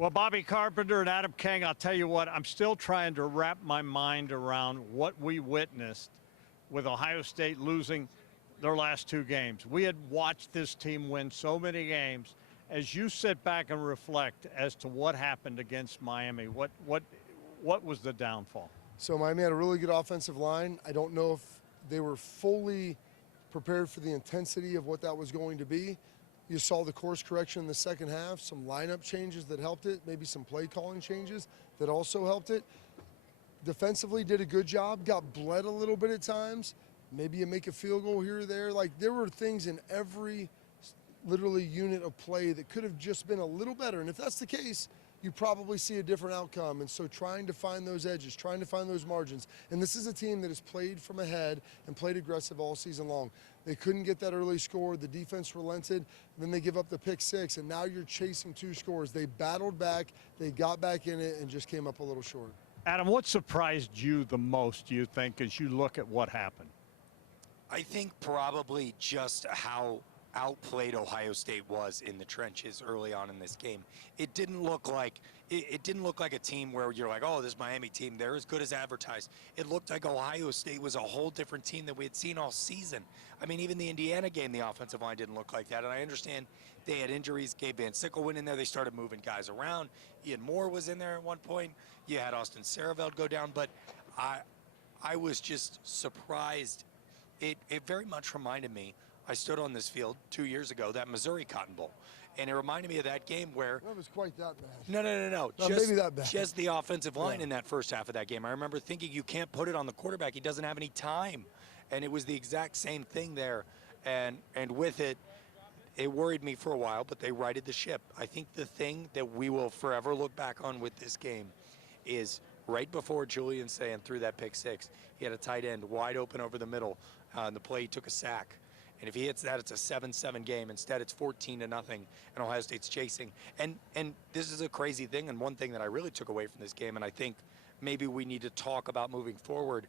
Well, Bobby Carpenter and Adam King, I'll tell you what, I'm still trying to wrap my mind around what we witnessed with Ohio State losing their last two games. We had watched this team win so many games. As you sit back and reflect as to what happened against Miami, what was the downfall? So Miami had a really good offensive line. I don't know if they were fully prepared for the intensity of what that was going to be. You saw the course correction in the second half, some lineup changes that helped it, maybe some play calling changes that also helped it. Defensively did a good job, got bled a little bit at times. Maybe you make a field goal here or there. Like, there were things in every literally unit of play that could have just been a little better. And if that's the case, you probably see a different outcome. And so trying to find those edges, trying to find those margins. And this is a team that has played from ahead and played aggressive all season long. They couldn't get that early score. The defense relented. Then they give up the pick six, and now you're chasing two scores. They battled back. They got back in it and just came up a little short. Adam, what surprised you the most, you think, as you look at what happened? I think probably just how outplayed Ohio State was in the trenches early on in this game. It didn't look like a team where you're like, oh, this Miami team, they're as good as advertised. It looked like Ohio State was a whole different team than we had seen all season. I mean, even the Indiana game, the offensive line didn't look like that. And I understand they had injuries. Gabe Van Sickle went in there. They started moving guys around. Ian Moore was in there at one point. You had Austin Saraveld go down. But I was just surprised. It very much reminded me, I stood on this field 2 years ago, that Missouri Cotton Bowl, and it reminded me of that game where That was quite that bad. No. Maybe that bad. Just the offensive line in that first half of that game. I remember thinking, you can't put it on the quarterback. He doesn't have any time, and it was the exact same thing there. And with it, it worried me for a while, but they righted the ship. I think the thing that we will forever look back on with this game is right before Julian Sand threw that pick six, he had a tight end wide open over the middle. On the play, he took a sack. And if he hits that, it's a 7-7 game. Instead, it's 14-0, and Ohio State's chasing. And this is a crazy thing, and one thing that I really took away from this game, and I think maybe we need to talk about moving forward.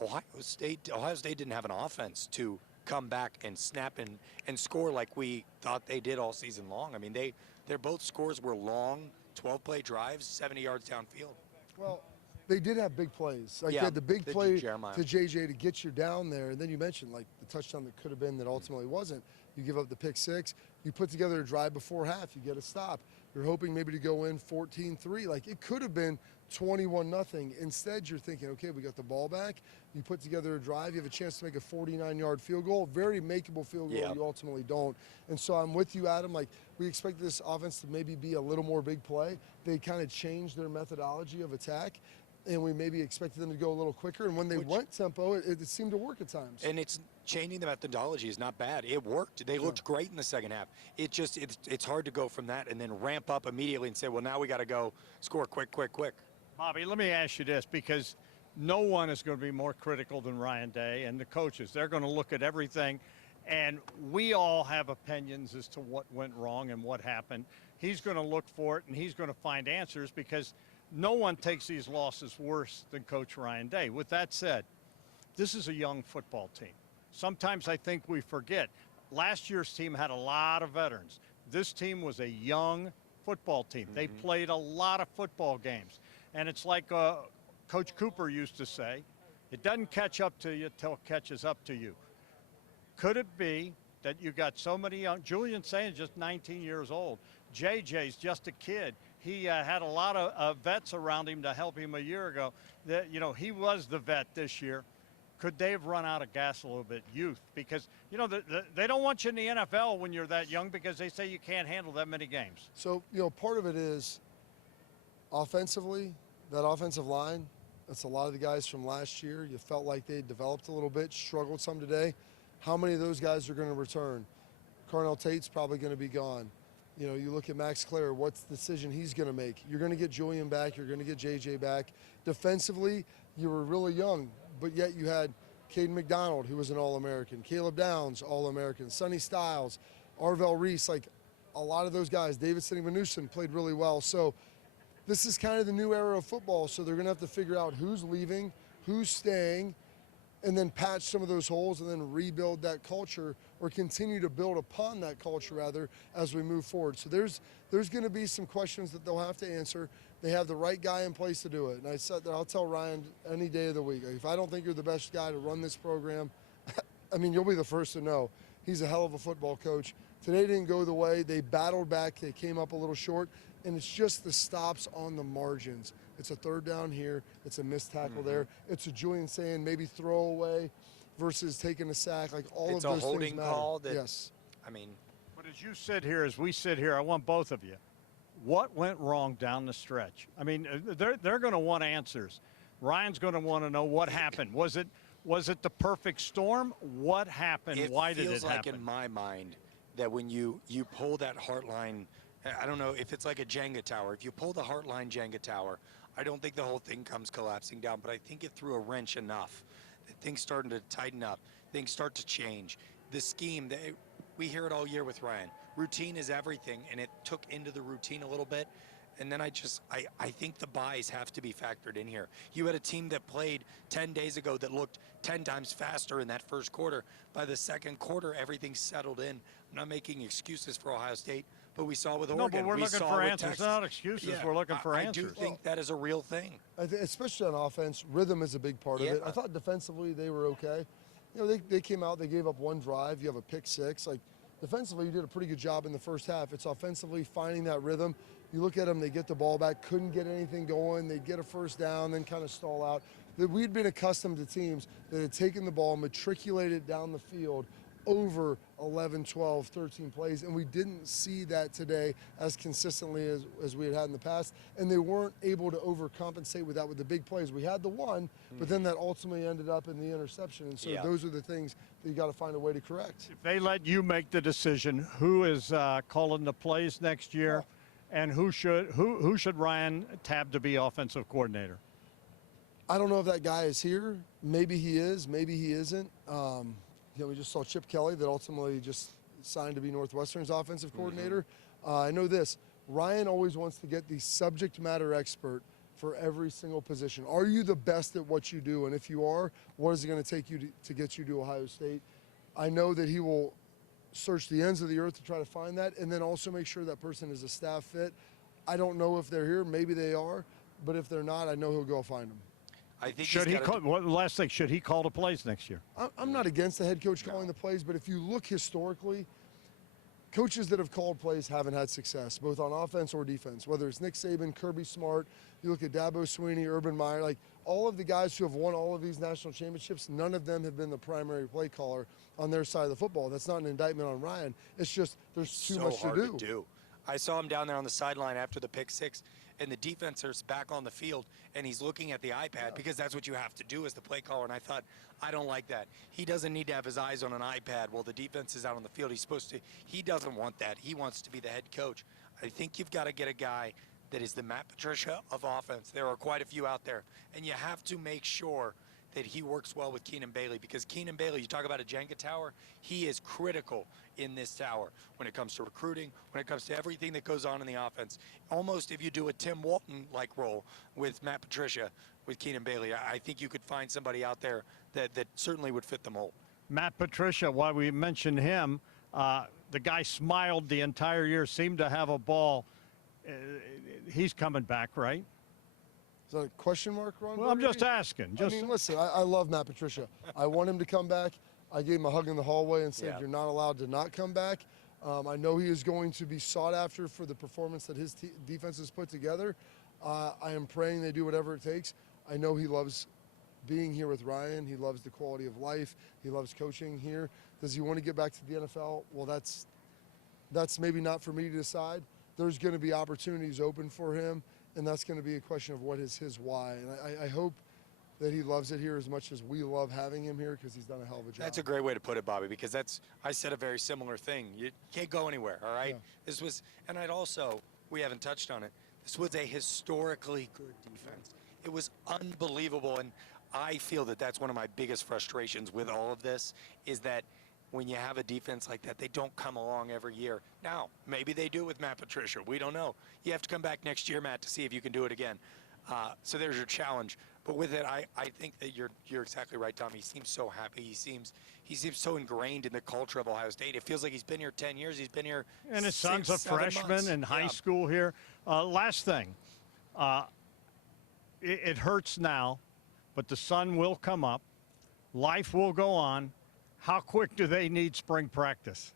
Ohio State didn't have an offense to come back and snap and score like we thought they did all season long. I mean, their both scores were long, 12-play drives, 70 yards downfield. Well, they did have big plays. Like, yeah, they had the big play to Jeremiah. JJ to get you down there. And then you mentioned, like, the touchdown that could have been that ultimately wasn't. You give up the pick six. You put together a drive before half. You get a stop. You're hoping maybe to go in 14-3. Like, it could have been 21-0. Instead, you're thinking, okay, we got the ball back. You put together a drive. You have a chance to make a 49-yard field goal. Very makeable field goal. Yeah. You ultimately don't. And so I'm with you, Adam. Like, we expected this offense to maybe be a little more big play. They kind of changed their methodology of attack. And we maybe expected them to go a little quicker. And when they went tempo, it seemed to work at times. And it's changing the methodology is not bad. It worked. They looked great in the second half. It's hard to go from that and then ramp up immediately and say, well, now we got to go score quick. Bobby, let me ask you this, because no one is going to be more critical than Ryan Day and the coaches. They're going to look at everything, and we all have opinions as to what went wrong and what happened. He's going to look for it, and he's going to find answers, because no one takes these losses worse than Coach Ryan Day. With that said, this is a young football team. Sometimes I think we forget. Last year's team had a lot of veterans. This team was a young football team. They played a lot of football games. And it's like Coach Cooper used to say, it doesn't catch up to you till it catches up to you. Could it be that you got so many young – Julian Sand's just 19 years old. JJ's just a kid. He had a lot of vets around him to help him a year ago. That, you know, he was the vet this year. Could they have run out of gas a little bit, youth? Because, you know, they don't want you in the NFL when you're that young, because they say you can't handle that many games. So, you know, part of it is offensively, that offensive line, that's a lot of the guys from last year. You felt like they developed a little bit, struggled some today. How many of those guys are going to return? Carnell Tate's probably going to be gone. You know, you look at Max Clare, what's the decision he's going to make? You're going to get Julian back. You're going to get JJ back. Defensively, you were really young, but yet you had Caden McDonald, who was an All-American, Caleb Downs, All-American, Sonny Styles, Arvell Reese, like a lot of those guys. David Sinning-Manuson played really well. So this is kind of the new era of football, so they're going to have to figure out who's leaving, who's staying, and then patch some of those holes and then rebuild that culture, or continue to build upon that culture rather as we move forward. So there's going to be some questions that they'll have to answer. They have the right guy in place to do it. And I said that I'll tell Ryan any day of the week, if I don't think you're the best guy to run this program, I mean, you'll be the first to know. He's a hell of a football coach. Today didn't go the way. They battled back. They came up a little short. And it's just the stops on the margins. It's a third down here. It's a missed tackle there. It's a Julian saying maybe throw away versus taking a sack. Like all of those things matter. It's a holding call that, yes. I mean. But as you sit here, as we sit here, I want both of you. What went wrong down the stretch? I mean, they're going to want answers. Ryan's going to want to know what happened. Was it the perfect storm? What happened? Why did it happen? It feels like in my mind that when you pull that Heartline, I don't know if it's like a Jenga tower. If you pull the Heartline Jenga tower, I don't think the whole thing comes collapsing down, but I think it threw a wrench enough that things starting to tighten up, things start to change. The scheme, we hear it all year with Ryan. Routine is everything, and it took into the routine a little bit. And then I think the buys have to be factored in here. You had a team that played 10 days ago that looked 10 times faster in that first quarter. By the second quarter, everything settled in. I'm not making excuses for Ohio State, but we saw with Oregon. No, but we're looking for answers, not excuses. Yeah, we're looking for answers. I do think that is a real thing. Especially on offense, rhythm is a big part of it. I thought defensively they were okay. You know, they came out, they gave up one drive. You have a pick six. Like, defensively, you did a pretty good job in the first half. It's offensively finding that rhythm. You look at them, they get the ball back, couldn't get anything going. They'd get a first down, then kind of stall out. We'd been accustomed to teams that had taken the ball, matriculated down the field over 11, 12, 13 plays, and we didn't see that today as consistently as we had in the past, and they weren't able to overcompensate with that with the big plays. We had the one, but then that ultimately ended up in the interception, and so those are the things that you got to find a way to correct. If they let you make the decision, who is calling the plays next year, and who should Ryan tab to be offensive coordinator? I don't know if that guy is here. Maybe he is, maybe he isn't. You know, we just saw Chip Kelly that ultimately just signed to be Northwestern's offensive coordinator. I know this, Ryan always wants to get the subject matter expert for every single position. Are you the best at what you do? And if you are, what is it going to take you to get you to Ohio State? I know that he will search the ends of the earth to try to find that, and then also make sure that person is a staff fit. I don't know if they're here. Maybe they are. But if they're not, I know he'll go find them. I think should he call, last thing, should he call the plays next year? I'm not against the head coach calling the plays, but if you look historically, coaches that have called plays haven't had success, both on offense or defense, whether it's Nick Saban, Kirby Smart, you look at Dabo Swinney, Urban Meyer, like all of the guys who have won all of these national championships, none of them have been the primary play caller on their side of the football. That's not an indictment on Ryan. It's just there's too much to do. I saw him down there on the sideline after the pick six, and the defender's back on the field, and he's looking at the iPad because that's what you have to do as the play caller. And I thought, I don't like that. He doesn't need to have his eyes on an iPad while the defense is out on the field. He doesn't want that. He wants to be the head coach. I think you've got to get a guy that is the Matt Patricia of offense. There are quite a few out there, and you have to make sure that he works well with Keenan Bailey, because Keenan Bailey, you talk about a Jenga tower, he is critical in this tower when it comes to recruiting, when it comes to everything that goes on in the offense. Almost if you do a Tim Walton-like role with Matt Patricia, with Keenan Bailey, I think you could find somebody out there that certainly would fit the mold. Matt Patricia, why we mentioned him, the guy smiled the entire year, seemed to have a ball. He's coming back, right? Is that a question mark, Ron? Well, I'm just asking. I mean, listen, I love Matt Patricia. I want him to come back. I gave him a hug in the hallway and said, you're not allowed to not come back. I know he is going to be sought after for the performance that his defense has put together. I am praying they do whatever it takes. I know he loves being here with Ryan. He loves the quality of life. He loves coaching here. Does he want to get back to the NFL? Well, that's maybe not for me to decide. There's going to be opportunities open for him, and that's going to be a question of what is his why. And I hope that he loves it here as much as we love having him here, because he's done a hell of a job. That's a great way to put it, Bobby, because I said a very similar thing. You can't go anywhere, all right? This was, and we haven't touched on it, this was a historically good defense. It was unbelievable, and I feel that that's one of my biggest frustrations with all of this, is that when you have a defense like that, they don't come along every year. Now, maybe they do with Matt Patricia. We don't know. You have to come back next year, Matt, to see if you can do it again. So there's your challenge. But with it, I think that you're exactly right, Tom. He seems so happy. He seems so ingrained in the culture of Ohio State. It feels like he's been here 10 years. He's been here And his son's 6, a 7 freshman months. in high Yeah. school here. Last thing, it hurts now, but the sun will come up. Life will go on. How quick do they need spring practice?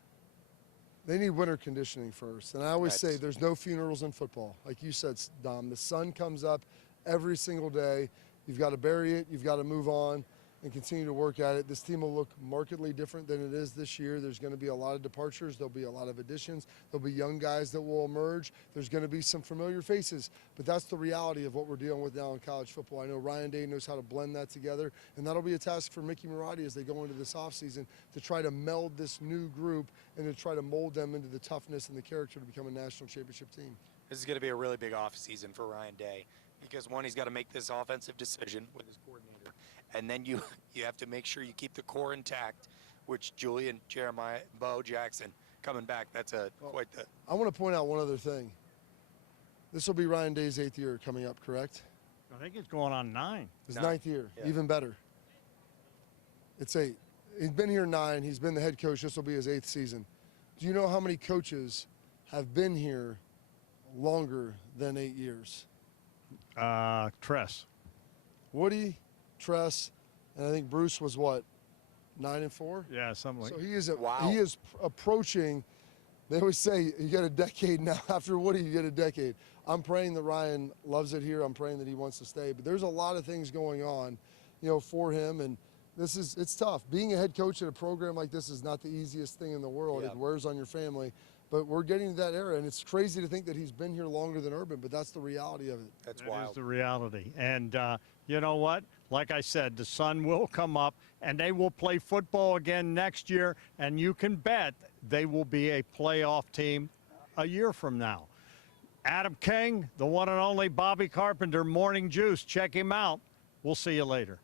They need winter conditioning first. And I always say That's- there's no funerals in football. Like you said, Dom, the sun comes up every single day. You've got to bury it. You've got to move on and continue to work at it. This team will look markedly different than it is this year. There's going to be a lot of departures. There'll be a lot of additions. There'll be young guys that will emerge. There's going to be some familiar faces. But that's the reality of what we're dealing with now in college football. I know Ryan Day knows how to blend that together. And that'll be a task for Mickey Marotti as they go into this offseason to try to meld this new group and to try to mold them into the toughness and the character to become a national championship team. This is going to be a really big offseason for Ryan Day because, one, he's got to make this offensive decision with his coordinator. And then you have to make sure you keep the core intact, which Julian, Jeremiah, Bo Jackson coming back. That's quite the. I want to point out one other thing. This will be Ryan Day's 8th year coming up, correct? I think it's going on 9. His 9th. 9th year, Yeah. even better. It's 8. He's been here 9. He's been the head coach. This will be his 8th season. Do you know how many coaches have been here longer than 8 years? Tress. Woody, Tress, and I think Bruce was what, 9 and 4? Yeah, something like So he is Wow. he is approaching. They always say you get a decade now. After Woody, you get a decade. I'm praying that Ryan loves it here. I'm praying that he wants to stay. But there's a lot of things going on, for him. And it's tough. Being a head coach at a program like this is not the easiest thing in the world. Yeah. It wears on your family. But we're getting to that era, and it's crazy to think that he's been here longer than Urban. But that's the reality of it. That's That is wild. the reality. And you know what? Like I said, the sun will come up, and they will play football again next year. And you can bet they will be a playoff team a year from now. Adam King, the one and only Bobby Carpenter, Morning Juice. Check him out. We'll see you later.